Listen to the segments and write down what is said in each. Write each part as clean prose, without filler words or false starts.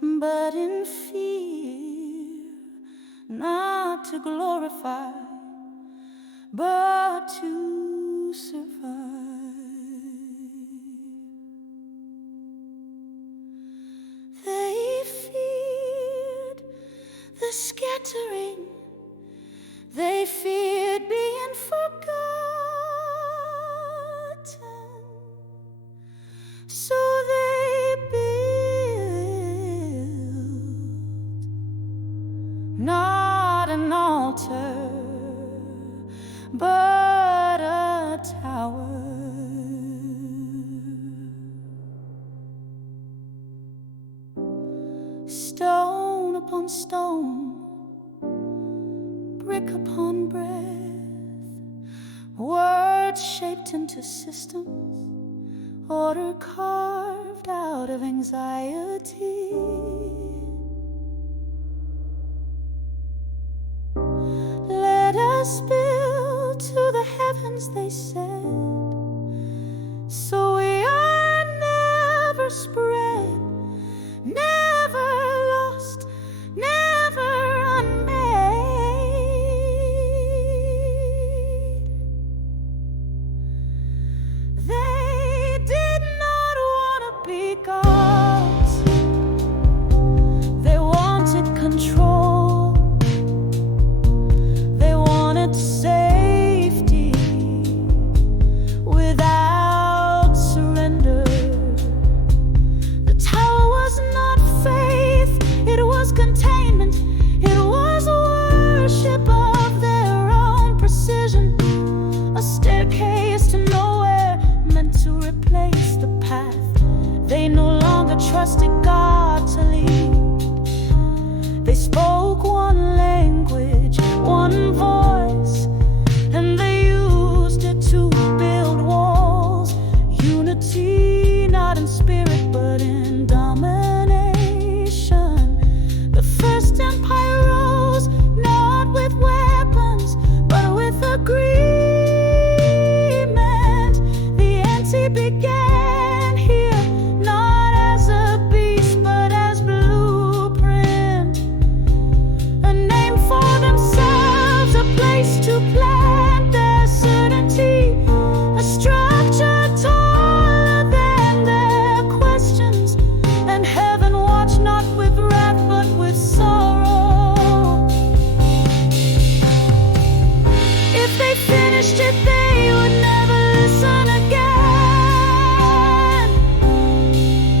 but in fear, not to glorify, but to survive. They feared the scattering, they feared being forgotten, so they built not an altar, but a tower. Stone upon stone, brick upon breath, words shaped into systems, order carved out of anxiety. Let us build to the heavens, they said, so we are never spread, never lost, never unmade. They did not want to be gods, they wanted control, they wanted safety without surrender. The tower was not faith, it was containment, it was worship of their own precision, a staircase to nowhere meant to replace the path. They no longer trusted God to lead. They spoke one language, one voice, and they used it to build walls. Unity not in spirit but in domination. The first empire rose not with weapons but with agreement. The anti began here not as a beast but as blueprint, a name for themselves, a place to plant their certainty, a structure taller than their questions, and heaven watched not with wrath but with sorrow. If they finished it, they would never listen again.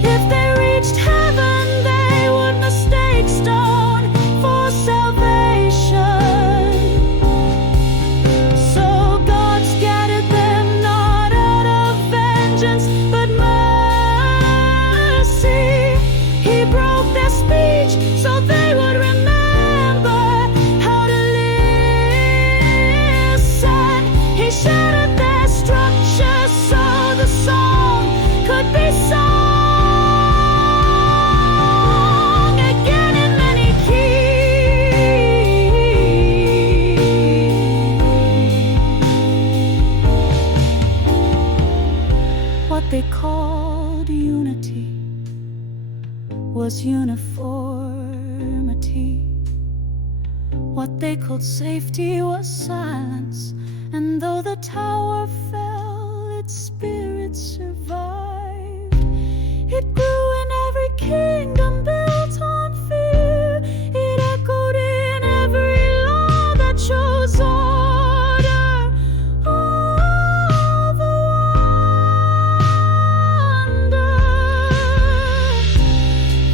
If they reached heaven, they would mistake stone for salvation. So God scattered them not out of vengeance but mercy. He broke their speech so they would remember how to listen. He shattered their structure so the song could be sung again in many keys. What they called unity was uniformity. What they called safety was silence. And though the tower fell, its spirit survived. It grew in every kingdom built on fear. It echoed in every law that chose order. Oh, the wonder.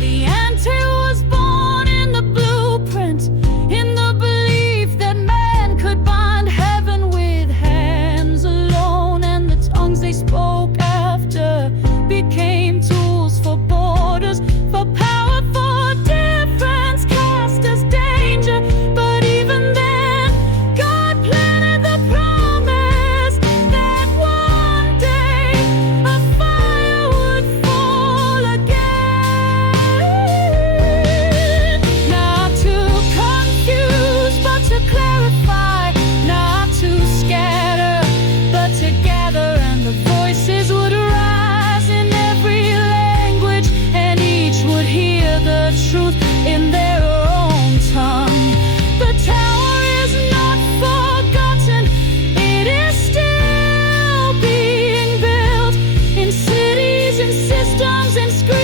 The ante was born in the blueprint, in the belief that man could bind heaven with hands alone, and the tongues they spoke after systems and screens.